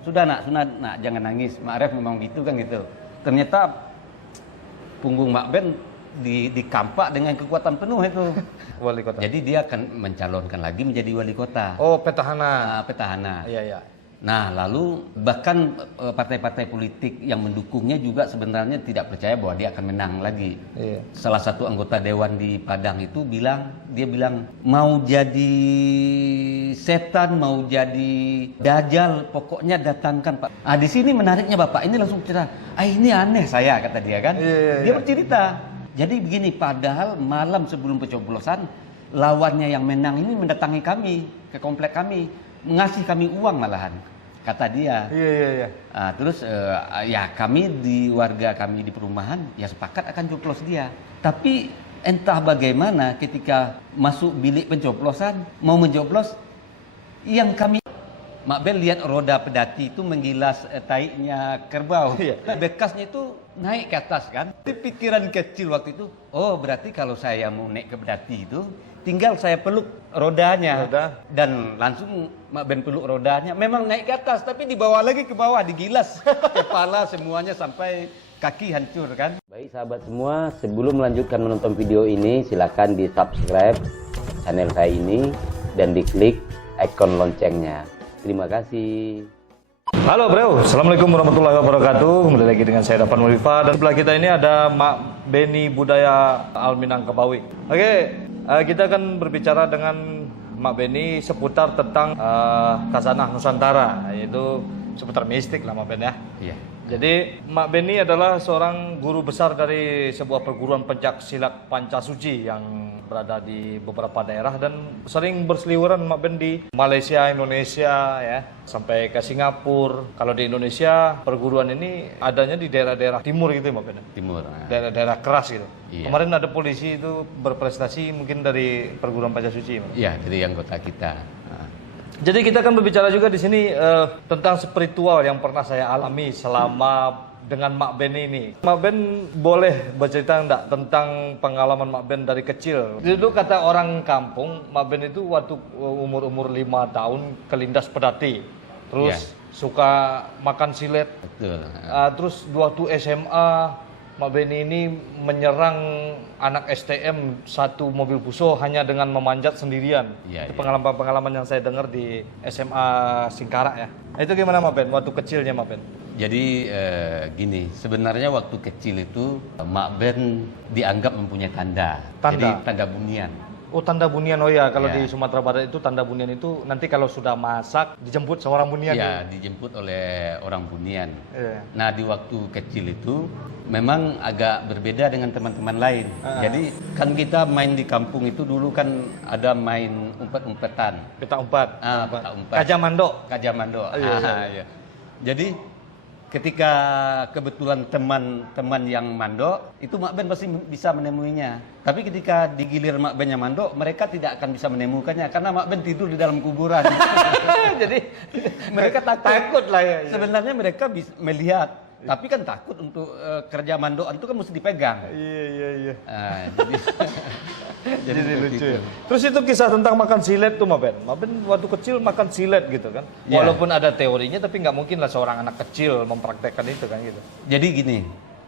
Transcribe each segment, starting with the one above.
sudah nak jangan nangis, Mak Ref memang gitu kan gitu. Ternyata punggung Mak Ben dikampak dengan kekuatan penuh itu. Wali kota. Jadi dia akan mencalonkan lagi menjadi wali kota. Oh, petahana. Petahana. Iya, iya. Nah, lalu bahkan partai-partai politik yang mendukungnya juga sebenarnya tidak percaya bahwa dia akan menang lagi. Iya. Salah satu anggota dewan di Padang itu dia bilang mau jadi setan, mau jadi dajjal, pokoknya datangkan Pak. Ah, di sini menariknya Bapak, ini langsung cerita, ini aneh saya, kata dia kan. Iya. Dia bercerita. Jadi begini, padahal malam sebelum pencoblosan, lawannya yang menang ini mendatangi kami, ke komplek kami, ngasih kami uang malahan, kata dia. Iya. Terus ya kami warga kami di perumahan ya sepakat akan coblos dia. Tapi entah bagaimana ketika masuk bilik pencoblosan mau mencoblos, yang kami Mak Ben lihat roda pedati itu menggilas taiknya kerbau. Iya. Bekasnya itu naik ke atas kan. Di pikiran kecil waktu itu, oh berarti kalau saya mau naik ke pedati itu tinggal saya peluk rodanya. Dan langsung Mak Ben peluk rodanya. Memang naik ke atas tapi dibawa lagi ke bawah, digilas kepala semuanya sampai kaki hancur kan. Baik sahabat semua, sebelum melanjutkan menonton video ini silakan di subscribe channel saya ini dan diklik ikon loncengnya. Terima kasih. Halo bro, Assalamualaikum warahmatullahi wabarakatuh. Kembali lagi dengan saya Dapan Mulifa. Dan sebelah kita ini ada Mak Beni Budaya Al-Minangkabawi. Oke, kita akan berbicara dengan Mak Beni seputar tentang Khazanah Nusantara, yaitu seputar mistik lah Mak Ben ya. Iya. Jadi Mak Beni adalah seorang guru besar dari sebuah perguruan pencak silat Pancasuci yang berada di beberapa daerah dan sering berseliweran Mak Ben di Malaysia, Indonesia ya, sampai ke Singapura. Kalau di Indonesia perguruan ini adanya di daerah-daerah timur gitu Mak Ben. Timur. Daerah-daerah keras gitu. Iya. Kemarin ada polisi itu berprestasi mungkin dari perguruan Pancasuci. Iya, dari anggota kita. Jadi kita akan berbicara juga di sini tentang spiritual yang pernah saya alami selama dengan Mak Ben ini. Mak Ben boleh bercerita enggak tentang pengalaman Mak Ben dari kecil? Dulu kata orang kampung, Mak Ben itu waktu umur 5 tahun kelindas pedati. Terus suka makan silet. Betul. Terus waktu SMA Mak Beni ini menyerang anak STM satu mobil Fuso hanya dengan memanjat sendirian. Itu pengalaman-pengalaman yang saya dengar di SMA Singkarak ya. Itu gimana Mak Ben waktu kecilnya Mak Ben? Jadi gini, sebenarnya waktu kecil itu Mak Ben dianggap mempunyai tanda. Jadi tanda bunian. Oh tanda bunian, oh ya kalau di Sumatera Barat itu tanda bunian itu nanti kalau sudah masak dijemput seorang bunian. Iya, dijemput oleh orang bunian. Nah di waktu kecil itu memang agak berbeda dengan teman-teman lain. Jadi kan kita main di kampung itu dulu kan ada main umpet-umpetan. Petak umpat. Petak umpat. Kajamando. Iya. Jadi ketika kebetulan teman-teman yang mandok, itu Mak Ben pasti bisa menemuinya. Tapi ketika digilir Mak Ben yang mandok, mereka tidak akan bisa menemukannya karena Mak Ben tidur di dalam kuburan. Jadi mereka takut lah ya. Sebenarnya mereka bisa melihat, tapi kan takut untuk kerja mandoan itu kan mesti dipegang. Iya. Jadi lucu. Terus itu kisah tentang makan silet tuh Mak Ben. Mak Ben waktu kecil makan silet gitu kan. Walaupun ada teorinya tapi nggak mungkin lah seorang anak kecil mempraktekkan itu kan gitu. Jadi gini,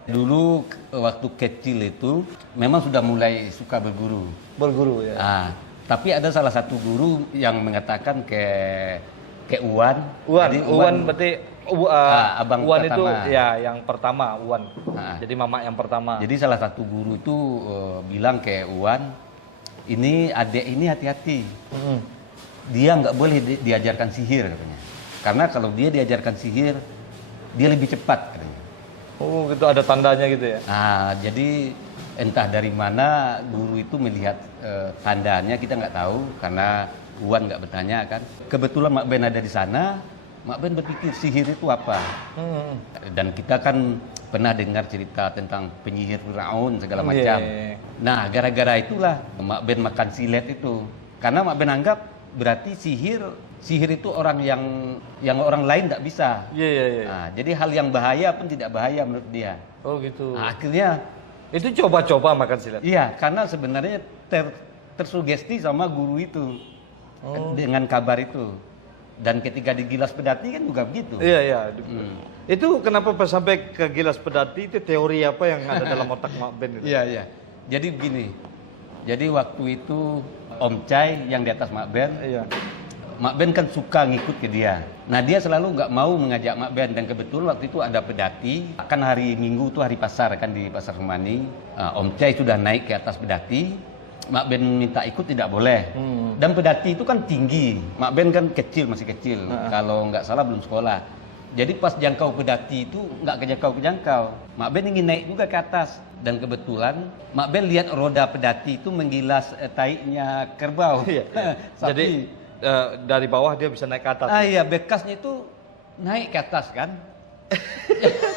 dulu waktu kecil itu memang sudah mulai suka berburu. Berguru ya. Tapi ada salah satu guru yang mengatakan ke Uwan. Jadi Uwan berarti abang Uwan pertama. itu ya yang pertama Uwan. Jadi mama yang pertama. Jadi salah satu guru itu bilang ke Uwan, ini adik ini hati-hati. Dia nggak boleh diajarkan sihir katanya. Karena kalau dia diajarkan sihir, dia lebih cepat katanya. Oh, itu ada tandanya gitu ya. Jadi entah dari mana guru itu melihat tandanya kita nggak tahu karena Uwan nggak bertanya kan. Kebetulan Mak Ben ada di sana. Mak Ben berpikir sihir itu apa? Dan kita kan pernah dengar cerita tentang penyihir Firaun segala macam. Nah, gara-gara itulah Mak Ben makan silet itu. Karena Mak Ben anggap berarti sihir itu orang yang orang lain tidak bisa. Jadi hal yang bahaya pun tidak bahaya menurut dia. Oh gitu. Akhirnya itu coba-coba makan silet. Iya, karena sebenarnya tersugesti sama guru itu dengan kabar itu. Dan ketika digilas pedati kan juga begitu. Iya, iya. Itu kenapa pas sampai ke gilas pedati, itu teori apa yang ada dalam otak Mak Ben itu? Iya, iya. Jadi begini. Jadi waktu itu Om Cai yang di atas Mak Ben, Iya. Mak Ben kan suka ngikut ke dia. Nah dia selalu nggak mau mengajak Mak Ben, dan kebetulan waktu itu ada pedati. Kan hari Minggu tuh hari pasar kan di Pasar Semani. Om Cai sudah naik ke atas pedati. Mak Ben minta ikut tidak boleh. Dan pedati itu kan tinggi. Mak Ben kan kecil, masih kecil. Kalau nggak salah belum sekolah. Jadi pas jangkau pedati itu nggak kejangkau. Mak Ben ingin naik juga ke atas. Dan kebetulan Mak Ben lihat roda pedati itu menggilas taiknya kerbau. Iya. Sapi. Jadi dari bawah dia bisa naik ke atas. Iya, bekasnya itu naik ke atas kan.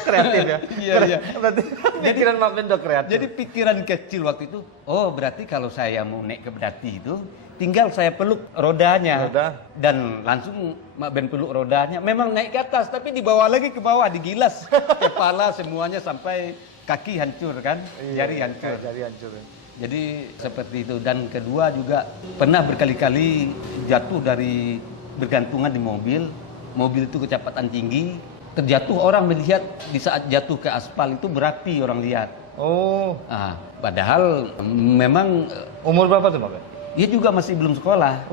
Kreatif ya. Iya, iya. Berarti pikiran Mak Ben udah kreatif. Jadi pikiran kecil waktu itu, oh berarti kalau saya mau naik ke pedati itu, tinggal saya peluk rodanya. Roda. Dan langsung Mak Ben peluk rodanya, memang naik ke atas, tapi dibawa lagi ke bawah, digilas. Kepala semuanya sampai kaki hancur kan, jari hancur. Jari hancur. Jadi seperti itu. Dan kedua juga pernah berkali-kali jatuh dari bergantungan di mobil. Mobil itu kecepatan tinggi, terjatuh, orang melihat di saat jatuh ke aspal itu berapi, orang lihat. Oh, Padahal memang umur berapa tuh Mak Ben? dia juga masih belum sekolah.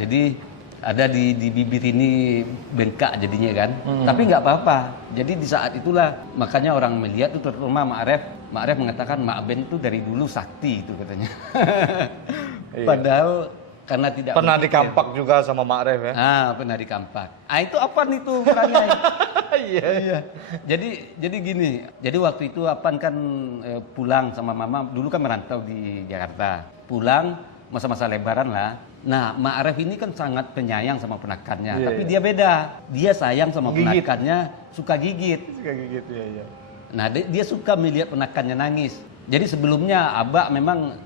Jadi ada di bibir ini bengkak jadinya kan. Tapi nggak apa-apa. Jadi di saat itulah makanya orang melihat itu, terutama Mak Ref mengatakan Mak Ben itu dari dulu sakti itu katanya. Padahal karena tidak Pernah berpikir. dikampak juga sama Mak Ref ya? Pernah dikampak. Itu apa nih tuh perangai? Iya. Jadi gini. Jadi waktu itu Apan kan pulang sama Mama. Dulu kan merantau di Jakarta. Pulang masa-masa Lebaran lah. Nah, Mak Aref ini kan sangat penyayang sama ponakannya. Tapi dia beda. Dia sayang sama ponakannya, suka gigit. Suka gigit, iya. Nah, dia suka melihat ponakannya nangis. Jadi sebelumnya Abah memang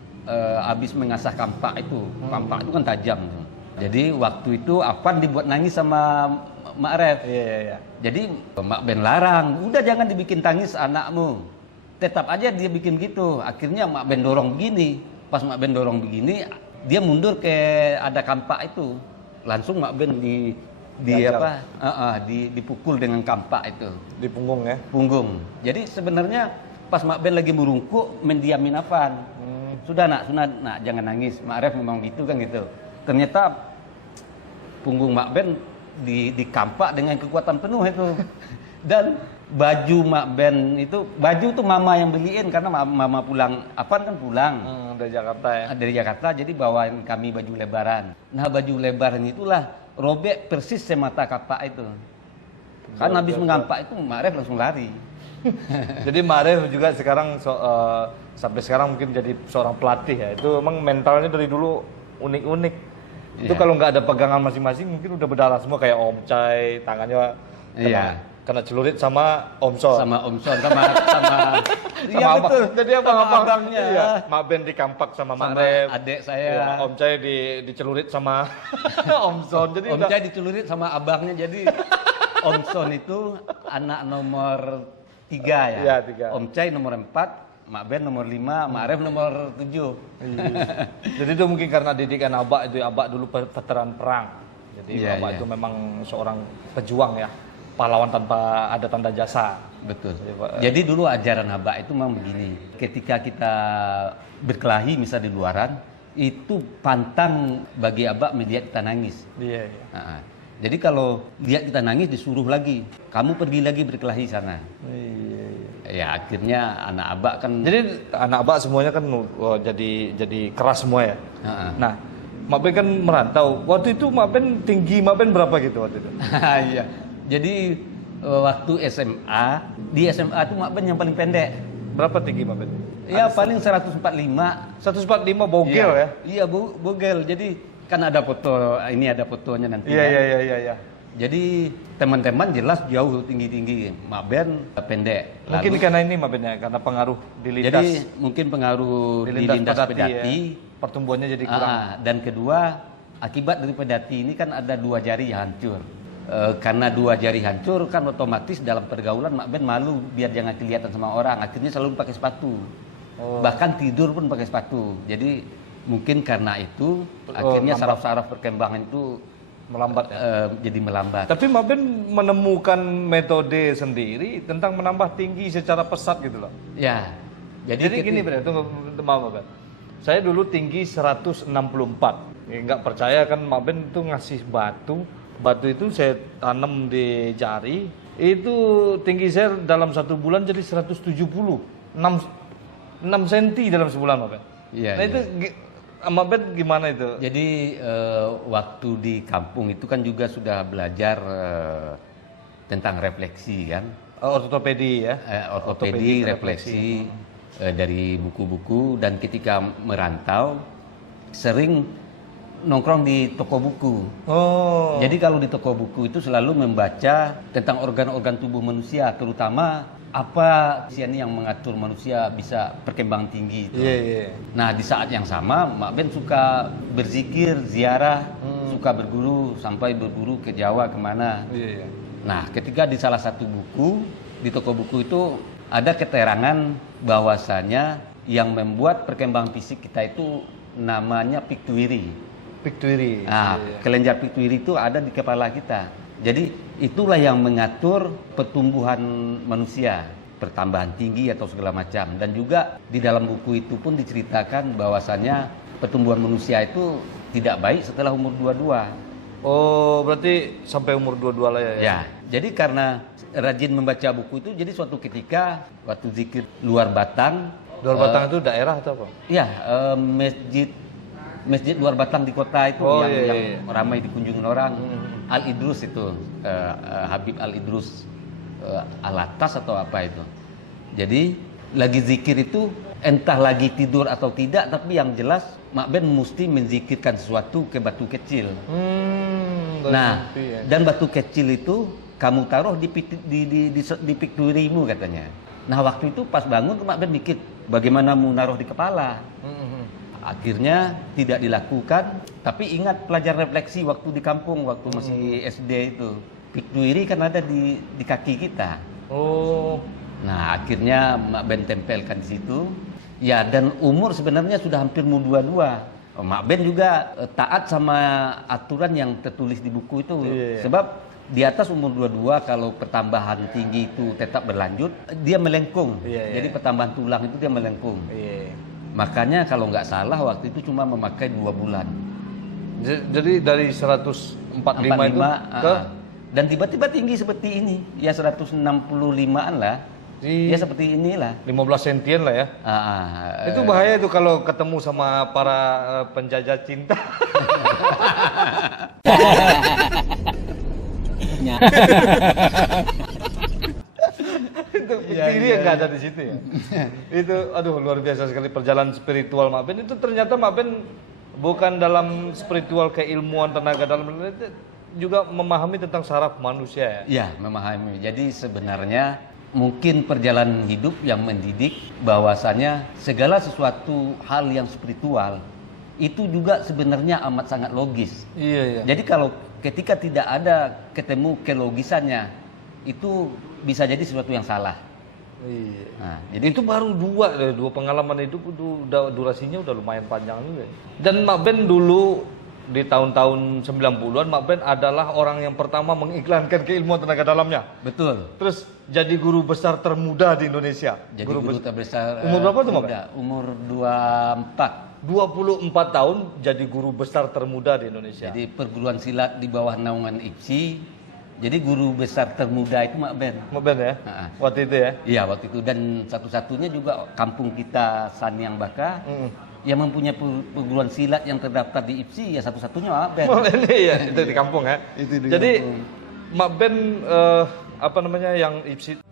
habis mengasah kampak itu. Kampak itu kan tajam. Jadi waktu itu Apan dibuat nangis sama Mak Aref. Iya. Jadi Mak Ben larang, udah jangan dibikin tangis anakmu. Tetap aja dia bikin gitu. Akhirnya Mak Ben dorong begini. Pas Mak Ben dorong begini, dia mundur ke ada kampak itu. Langsung Mak Ben dipukul dengan kampak itu. Di punggung ya? Punggung. Jadi sebenarnya pas Mak Ben lagi merungkuk, mendiamin Apan. Sudah nak, jangan nangis. Mak Aref memang gitu kan gitu. Ternyata punggung Mak Ben dikampak dengan kekuatan penuh itu. Dan baju Mak Ben itu, baju tuh Mama yang beliin karena Mama pulang, Apan kan pulang Dari Jakarta ya? dari Jakarta, jadi bawain kami baju lebaran. Nah baju lebaran itulah robek persis semata kapak itu. Kan habis mengampak itu Mak Ref langsung lari. Jadi Mak Ref juga sekarang sampai sekarang mungkin jadi seorang pelatih ya. Itu emang mentalnya dari dulu unik-unik. Itu kalau nggak ada pegangan masing-masing mungkin udah berdarah semua kayak Om Cai, tangannya kena celurit sama Om Son. Sama Om Son, sama Iya betul. Jadi abangnya. Iya. Mak Ben dikampak sama Mak Ref. Adik saya. Iya, Om Cai dicelurit sama Om Son. Jadi Om Cai dicelurit sama abangnya. Jadi Om Son itu anak nomor 3 ya. Iya, 3. Om Cai nomor 4, Mak Ben nomor 5, Mak Ref nomor 7. Jadi itu mungkin karena didikan Abah itu, Abah dulu veteran perang. Jadi Abah itu memang seorang pejuang ya, pahlawan tanpa ada tanda jasa. Betul. Jadi dulu ajaran Abah itu memang begini. Ketika kita berkelahi misal di luaran, itu pantang bagi Abah melihat kita nangis. Iya. Jadi kalau lihat kita nangis disuruh lagi, kamu pergi lagi berkelahi sana. Iya. Ya akhirnya anak Abah kan. Jadi anak Abah semuanya kan jadi keras semua ya. Nah, Mak Ben kan merantau. Waktu itu Mak Ben tinggi Mak Ben berapa gitu waktu itu? Iya. Jadi waktu SMA, di SMA itu Mak Ben yang paling pendek. Berapa tinggi Mak Ben? Ya paling 145. 145 bogel ya? Iya, bogel. Jadi kan ada foto, ini ada fotonya nanti. Iya. Jadi teman-teman jelas jauh tinggi-tinggi, Mak Ben pendek. Mungkin karena ini Mak Ben ya, karena pengaruh di lintas. Jadi mungkin pengaruh di lintas pedati. Ya. Pertumbuhannya jadi kurang. Dan kedua, akibat dari pedati ini kan ada 2 jari yang hancur. Karena 2 jari hancur kan otomatis dalam pergaulan Mak Ben malu biar jangan kelihatan sama orang. Akhirnya selalu pakai sepatu. Bahkan tidur pun pakai sepatu. Jadi mungkin karena itu akhirnya saraf-saraf perkembangan itu Melambat ya. jadi melambat. Tapi Mak Ben menemukan metode sendiri tentang menambah tinggi secara pesat gitu loh. Ya. Jadi gini Ben, tunggu maaf Ben. Saya dulu tinggi 164. Ya, nggak percaya kan Mak Ben itu ngasih batu. Batu itu saya tanam di jari. Itu tinggi saya dalam 1 bulan jadi 170. 6 cm dalam sebulan Mak Ben. Iya. Nah Iya. itu Mak Ben gimana itu? Jadi waktu di kampung itu kan juga sudah belajar tentang refleksi kan, Ortopedi ya. ortopedi, refleksi dari buku-buku, dan ketika merantau sering nongkrong di toko buku. Oh. Jadi kalau di toko buku itu selalu membaca tentang organ-organ tubuh manusia, terutama apa yang mengatur manusia bisa berkembang tinggi itu. Iya, iya. Nah di saat yang sama Mak Ben suka berzikir, ziarah, suka berguru, sampai berguru ke Jawa kemana. Iya, iya. Nah ketika di salah satu buku, di toko buku itu ada keterangan bahwasanya yang membuat perkembangan fisik kita itu namanya pituitary. Pituitary. Nah, kelenjar pituitary itu ada di kepala kita. Jadi itulah yang mengatur pertumbuhan manusia, pertambahan tinggi atau segala macam. Dan juga di dalam buku itu pun diceritakan bahwasannya pertumbuhan manusia itu tidak baik setelah umur 22. Oh, berarti sampai umur 22 lah ya? Ya, jadi karena rajin membaca buku itu, jadi suatu ketika waktu zikir luar Batang. Luar Batang itu daerah atau apa? Ya, masjid luar Batang di kota itu yang ramai dikunjungi orang. Al Idrus itu, Habib Al Idrus Alatas atau apa itu. Jadi lagi zikir itu entah lagi tidur atau tidak, tapi yang jelas Mak Ben mesti menzikirkan sesuatu ke batu kecil. Nah, dan batu kecil itu kamu taruh di pituitarimu katanya. Nah waktu itu pas bangun Mak Ben mikir bagaimana mau naruh di kepala. Akhirnya tidak dilakukan, tapi ingat pelajaran refleksi waktu di kampung, waktu masih SD itu. Pituitary kan ada di kaki kita. Oh. Nah, akhirnya Mak Ben tempelkan di situ. Ya, dan umur sebenarnya sudah hampir mau 22. Mak Ben juga taat sama aturan yang tertulis di buku itu. Sebab di atas umur 22 kalau pertambahan tinggi itu tetap berlanjut, dia melengkung. Jadi pertambahan tulang itu dia melengkung. Makanya kalau nggak salah waktu itu cuma memakai 2 bulan. Jadi dari 145 itu ke dan tiba-tiba tinggi seperti ini, ya 165-an lah. Ya seperti inilah. 15 sentian lah ya. Itu bahaya itu kalau ketemu sama para penjajah cinta. Itu diri yang nggak ada di situ ya. Itu aduh luar biasa sekali perjalanan spiritual Mak Ben. Itu ternyata Mak Ben bukan dalam spiritual keilmuan tenaga dalam, juga memahami tentang saraf manusia ya. Ya, memahami. Jadi sebenarnya mungkin perjalanan hidup yang mendidik bahwasanya segala sesuatu hal yang spiritual itu juga sebenarnya amat sangat logis. Iya. Jadi kalau ketika tidak ada ketemu kelogisannya, itu bisa jadi sesuatu yang salah. Iya. Nah, jadi itu baru dua pengalaman hidup itu durasinya udah lumayan panjang juga. Dan Mak Ben dulu di tahun-tahun 90-an Mak Ben adalah orang yang pertama mengiklankan keilmuan tenaga dalamnya. betul. Terus jadi guru besar termuda di Indonesia. Jadi guru terbesar. Umur berapa tuh Mak Ben? Umur 24. 24 tahun jadi guru besar termuda di Indonesia. Jadi perguruan silat di bawah naungan IPSI. Jadi guru besar termuda itu Mak Ben. Mak Ben ya? Waktu itu ya? Iya waktu itu, dan satu-satunya juga kampung kita Sanyang Baka yang mempunyai perguruan silat yang terdaftar di IPSI, ya satu-satunya Mak Ben. Mak Ben ya, itu di kampung ya. Itu di Jadi kampung. Mak Ben apa namanya yang IPSI